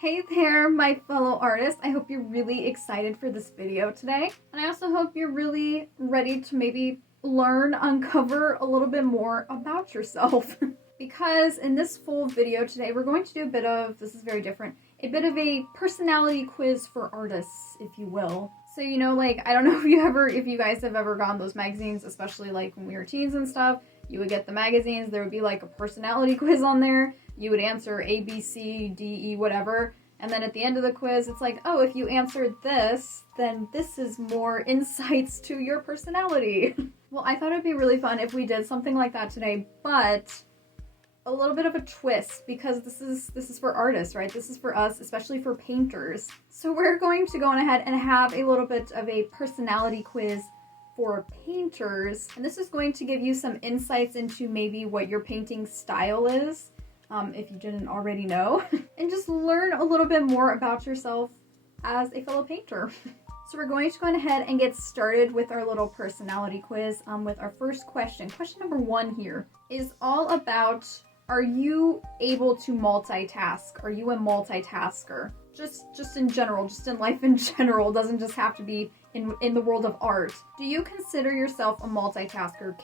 Hey there, my fellow artists. I hope you're really excited for this video today. And I also hope you're really ready to maybe learn, uncover a little bit more about yourself. Because in this full video today, we're going to do a bit of, this is very different, a bit of a personality quiz for artists, if you will. So, you know, like, I don't know if you guys have ever gotten those magazines, especially like when we were teens and stuff. You would get the magazines, there would be like a personality quiz on there. You would answer A, B, C, D, E, whatever. And then at the end of the quiz, it's like, oh, if you answered this, then this is more insights to your personality. Well, I thought it'd be really fun if we did something like that today, but a little bit of a twist, because this is for artists, right? This is for us, especially for painters. So we're going to go on ahead and have a little bit of a personality quiz for painters. And this is going to give you some insights into maybe what your painting style is, if you didn't already know, and just learn a little bit more about yourself as a fellow painter. So we're going to go ahead and get started with our little personality quiz with our first question. Question number 1 here is all about, are you able to multitask? Are you a multitasker? Just in general, just in life in general, doesn't just have to be in the world of art. Do you consider yourself a multitasker?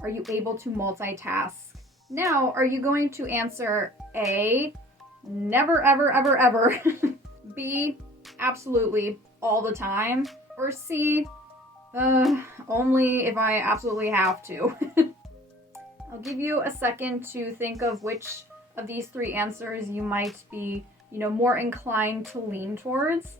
Are you able to multitask? Now, are you going to answer A, never, ever, ever, ever, B, absolutely, all the time, or C, only if I absolutely have to? I'll give you a second to think of which of these 3 answers you might be, more inclined to lean towards.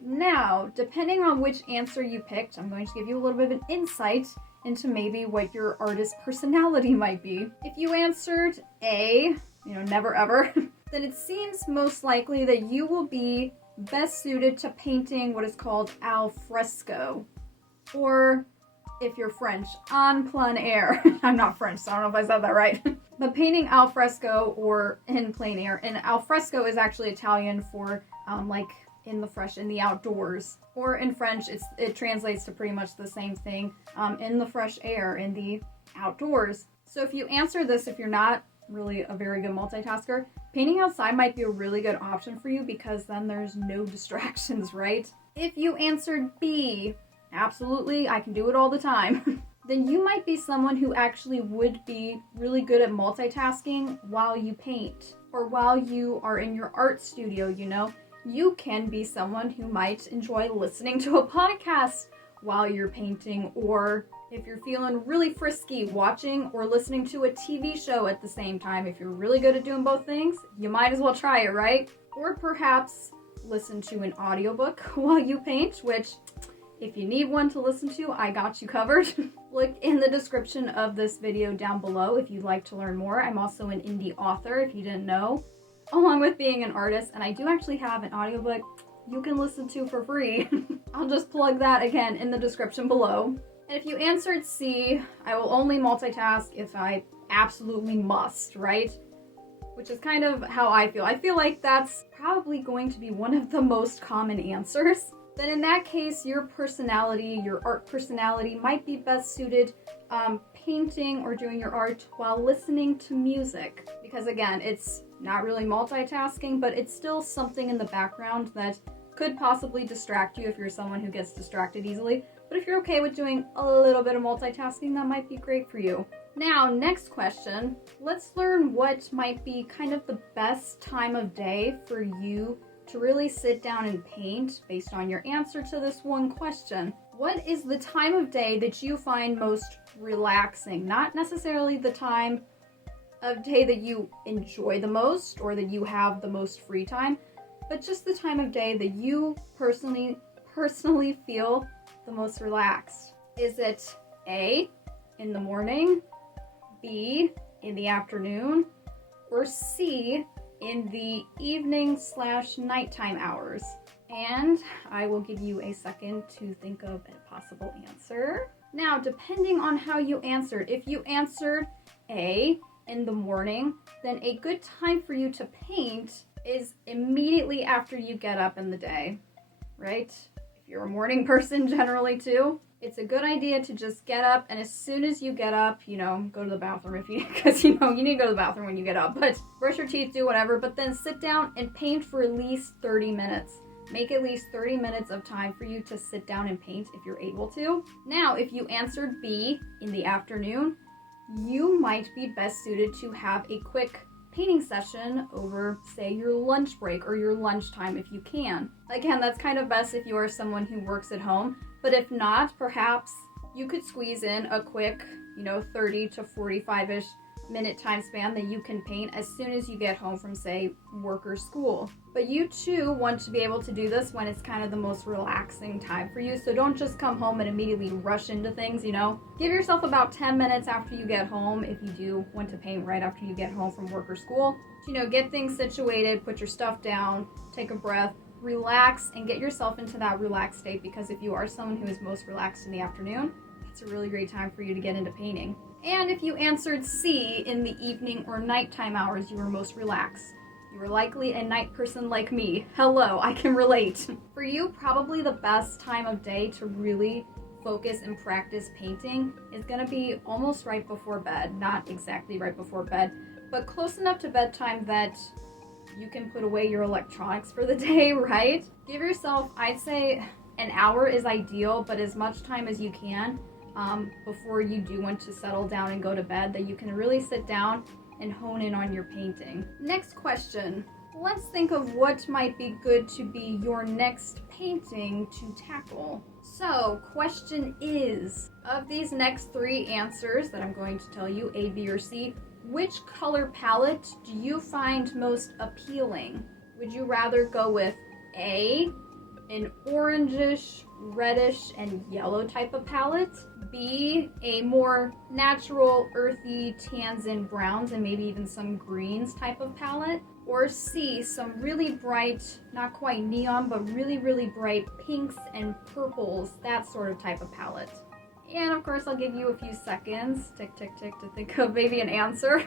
Now, depending on which answer you picked, I'm going to give you a little bit of an insight into maybe what your artist personality might be. If you answered A, never ever, then it seems most likely that you will be best suited to painting what is called al fresco, or if you're French, en plein air. I'm not French, so I don't know if I said that right. But painting al fresco or in plein air, and al fresco is actually Italian for like in the fresh, in the outdoors. Or in French, it translates to pretty much the same thing, in the fresh air, in the outdoors. So if you answer this, if you're not really a very good multitasker, painting outside might be a really good option for you, because then there's no distractions, right? If you answered B, absolutely, I can do it all the time, then you might be someone who actually would be really good at multitasking while you paint, or while you are in your art studio, You can be someone who might enjoy listening to a podcast while you're painting, or if you're feeling really frisky, watching or listening to a TV show at the same time. If you're really good at doing both things, you might as well try it, right? Or perhaps listen to an audiobook while you paint, which, if you need one to listen to, I got you covered. Look in the description of this video down below if you'd like to learn more. I'm also an indie author, if you didn't know, along with being an artist, and I do actually have an audiobook you can listen to for free. I'll just plug that again in the description below. And if you answered C, I will only multitask if I absolutely must, right? Which is kind of how I feel. I feel like that's probably going to be one of the most common answers. Then in that case, your personality, your art personality, might be best suited painting or doing your art while listening to music. Because again, it's not really multitasking, but it's still something in the background that could possibly distract you if you're someone who gets distracted easily. But if you're okay with doing a little bit of multitasking, that might be great for you. Now, next question. Let's learn what might be kind of the best time of day for you to really sit down and paint based on your answer to this one question. What is the time of day that you find most relaxing? Not necessarily the time of day that you enjoy the most or that you have the most free time, but just the time of day that you personally feel the most relaxed. Is it A, in the morning, B, in the afternoon, or C, in the evening/nighttime hours? And I will give you a second to think of a possible answer. Now, depending on how you answered, if you answered A, in the morning, then a good time for you to paint is immediately after you get up in the day, right? If you're a morning person generally too. It's a good idea to just get up, and as soon as you get up, go to the bathroom if you, because you need to go to the bathroom when you get up, but brush your teeth, do whatever, but then sit down and paint for at least 30 minutes. Make at least 30 minutes of time for you to sit down and paint if you're able to. Now, if you answered B in the afternoon, you might be best suited to have a quick painting session over, say, your lunch break or your lunchtime if you can. Again, that's kind of best if you are someone who works at home, but if not, perhaps you could squeeze in a quick, 30 to 45-ish minute time span that you can paint as soon as you get home from, say, work or school. But you too want to be able to do this when it's kind of the most relaxing time for you, so don't just come home and immediately rush into things, Give yourself about 10 minutes after you get home if you do want to paint right after you get home from work or school. Get things situated, put your stuff down, take a breath, relax, and get yourself into that relaxed state, because if you are someone who is most relaxed in the afternoon, it's a really great time for you to get into painting. And if you answered C in the evening or nighttime hours, you were most relaxed. You were likely a night person like me. Hello, I can relate. For you, probably the best time of day to really focus and practice painting is going to be almost right before bed. Not exactly right before bed, but close enough to bedtime that you can put away your electronics for the day, right? Give yourself, I'd say, an hour is ideal, but as much time as you can before you do want to settle down and go to bed, that you can really sit down and hone in on your painting. Next question. Let's think of what might be good to be your next painting to tackle. So, question is, of these next 3 answers that I'm going to tell you, A, B, or C, which color palette do you find most appealing? Would you rather go with A, an orangish, reddish, and yellow type of palette, B, a more natural, earthy tans and browns and maybe even some greens type of palette, or C, some really bright, not quite neon, but really, really bright pinks and purples, that sort of type of palette? And of course, I'll give you a few seconds, tick, tick, tick, to think of maybe an answer.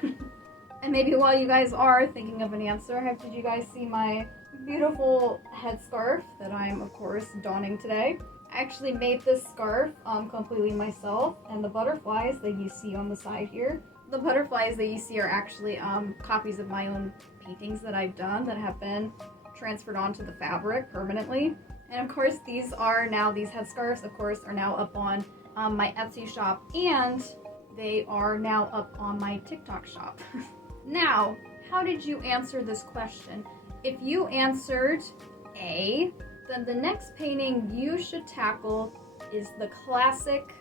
And maybe while you guys are thinking of an answer, did you guys see my beautiful headscarf that I'm, of course, donning today? I actually made this scarf completely myself, and the butterflies that you see on the side here, the butterflies that you see are actually copies of my own paintings that I've done that have been transferred onto the fabric permanently. And of course, these headscarves, of course, are now up on my Etsy shop, and they are now up on my TikTok shop. Now, how did you answer this question? If you answered A, then the next painting you should tackle is the classic,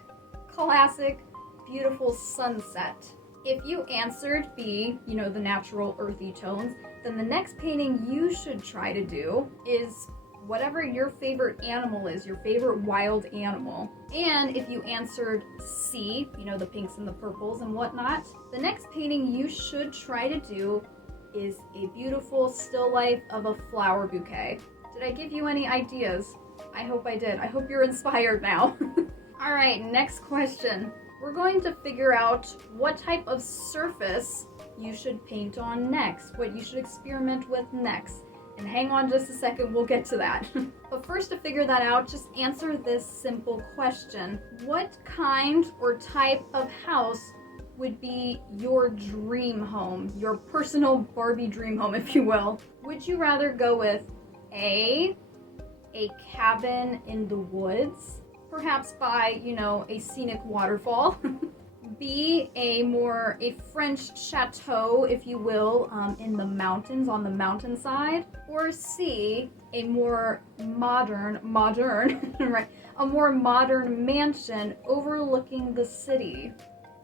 beautiful sunset. If you answered B, the natural earthy tones, then the next painting you should try to do is whatever your favorite animal is, your favorite wild animal. And if you answered C, the pinks and the purples and whatnot, the next painting you should try to do is a beautiful still life of a flower bouquet. Did I give you any ideas? I hope I did. I hope you're inspired now. All right, next question. We're going to figure out what type of surface you should paint on next, what you should experiment with next. And hang on just a second, we'll get to that. But first, to figure that out, just answer this simple question. What kind or type of house would be your dream home, your personal Barbie dream home, if you will? Would you rather go with A, cabin in the woods, perhaps by, a scenic waterfall, B, a French chateau, if you will, in the mountains, on the mountainside, or C, a more modern, right, a more modern mansion overlooking the city?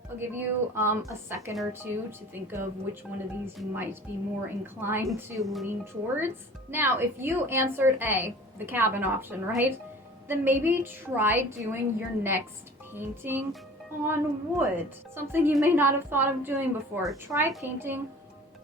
I'll give you a second or two to think of which one of these you might be more inclined to lean towards. Now, if you answered A, the cabin option, right, then maybe try doing your next painting on wood. Something you may not have thought of doing before. Try painting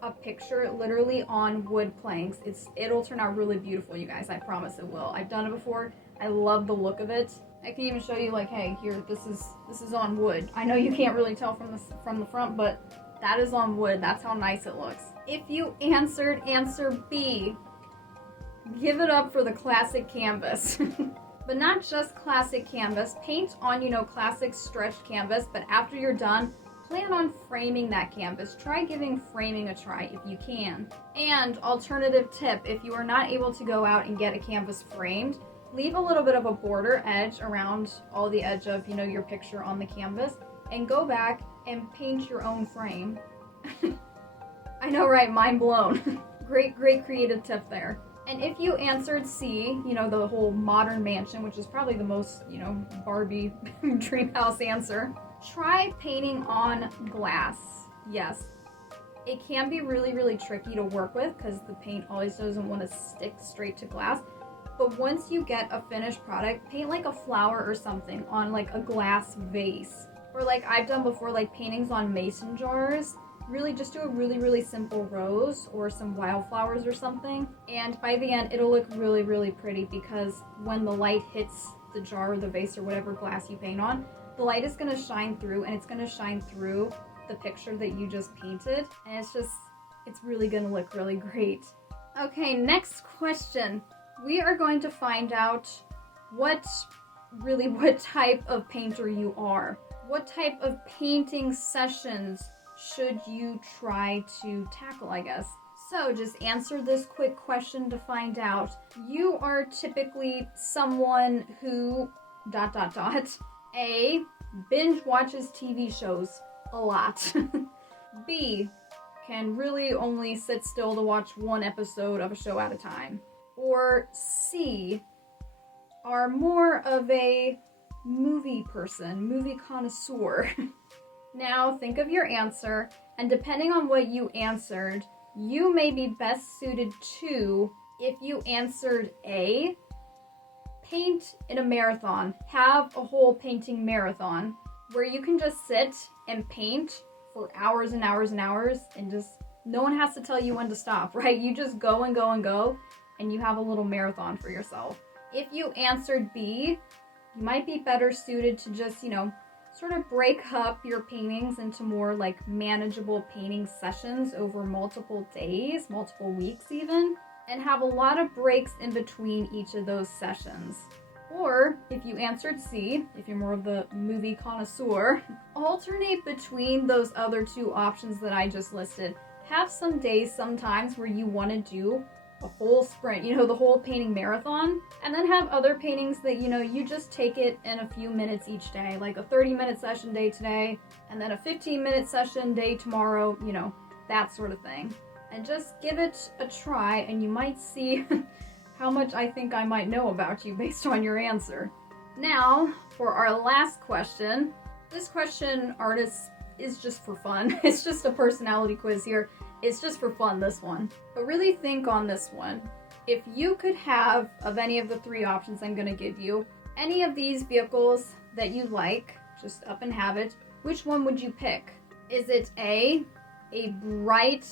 a picture literally on wood planks. It'll turn out really beautiful, you guys. I promise it will. I've done it before. I love the look of it. I can even show you, like, hey, here, this is on wood. I know you can't really tell from the front, but that is on wood. That's how nice it looks. If you answered answer B, give it up for the classic canvas. But not just classic canvas. Paint on, classic stretched canvas, but after you're done, plan on framing that canvas. Try giving framing a try if you can. And alternative tip, if you are not able to go out and get a canvas framed, leave a little bit of a border edge around all the edge of, your picture on the canvas, and go back and paint your own frame. I know, right? Mind blown. Great creative tip there. And if you answered C, the whole modern mansion, which is probably the most, Barbie dream house answer, try painting on glass. Yes, it can be really tricky to work with because the paint always doesn't want to stick straight to glass. But once you get a finished product, paint like a flower or something on like a glass vase. Or like I've done before, like paintings on mason jars. Really just do a really simple rose or some wildflowers or something. And by the end, it'll look really pretty because when the light hits the jar or the vase or whatever glass you paint on, the light is going to shine through, and it's going to shine through the picture that you just painted. And it's really going to look really great. Okay, next question. We are going to find out what type of painter you are. What type of painting sessions should you try to tackle, I guess. So just answer this quick question to find out. You are typically someone who ... A, binge watches TV shows a lot. B, can really only sit still to watch one episode of a show at a time. Or C, are more of a movie person, movie connoisseur. Now think of your answer, and depending on what you answered, you may be best suited to, if you answered A, paint in a marathon. Have a whole painting marathon where you can just sit and paint for hours and hours and hours, and just no one has to tell you when to stop, right? You just go and go and go, and you have a little marathon for yourself. If you answered B, you might be better suited to just, sort of break up your paintings into more like manageable painting sessions over multiple days, multiple weeks even, and have a lot of breaks in between each of those sessions. Or if you answered C, if you're more of the movie connoisseur, alternate between those other two options that I just listed. Have some days sometimes where you want to do a full sprint, the whole painting marathon, and then have other paintings that, you just take it in a few minutes each day, like a 30-minute session day today, and then a 15-minute session day tomorrow, that sort of thing. And just give it a try, and you might see how much I think I might know about you based on your answer. Now, for our last question. This question, artists, is just for fun. It's just a personality quiz here. It's just for fun, this one. But really think on this one. If you could have, of any of the three options I'm going to give you, any of these vehicles that you like, just up and have it, which one would you pick? Is it A, bright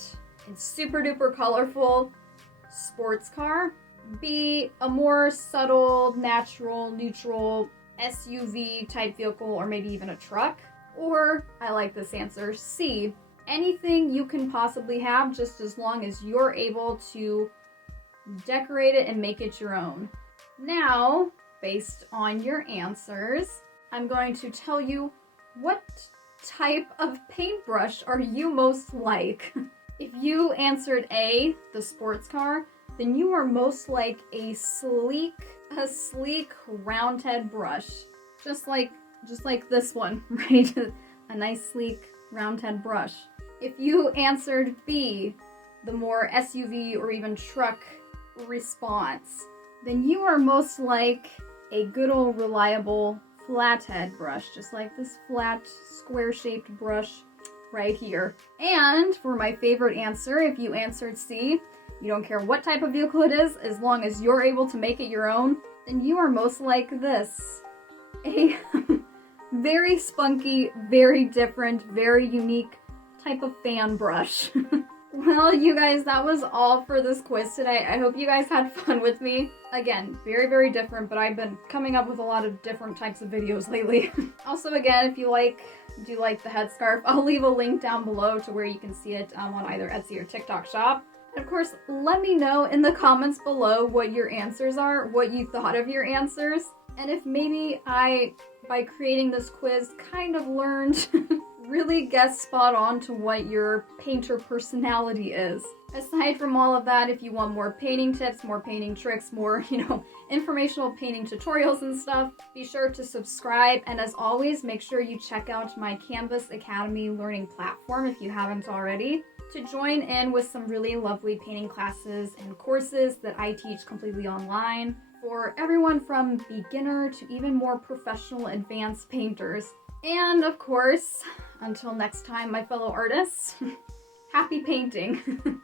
and super duper colorful sports car? B, a more subtle, natural, neutral SUV type vehicle, or maybe even a truck? Or, I like this answer, C, anything you can possibly have, just as long as you're able to decorate it and make it your own. Now, based on your answers, I'm going to tell you what type of paintbrush are you most like. If you answered A, the sports car, then you are most like a sleek round head brush. Just like this one, right? A nice sleek round head brush. If you answered B, the more SUV or even truck response, then you are most like a good old reliable flathead brush, just like this flat square-shaped brush right here. And for my favorite answer, if you answered C, you don't care what type of vehicle it is, as long as you're able to make it your own, then you are most like this. A very spunky, very different, very unique type of fan brush. Well, you guys, that was all for this quiz today. I hope you guys had fun with me. Again, very, very different, but I've been coming up with a lot of different types of videos lately. Also, again, if you do like the headscarf, I'll leave a link down below to where you can see it on either Etsy or TikTok shop. And of course, let me know in the comments below what your answers are, what you thought of your answers. And if maybe I, by creating this quiz, kind of learned really guess spot on to what your painter personality is. Aside from all of that, if you want more painting tips, more painting tricks, more, informational painting tutorials and stuff, be sure to subscribe. And as always, make sure you check out my Canvas Academy learning platform if you haven't already, to join in with some really lovely painting classes and courses that I teach completely online for everyone from beginner to even more professional advanced painters. And of course, until next time, my fellow artists, happy painting!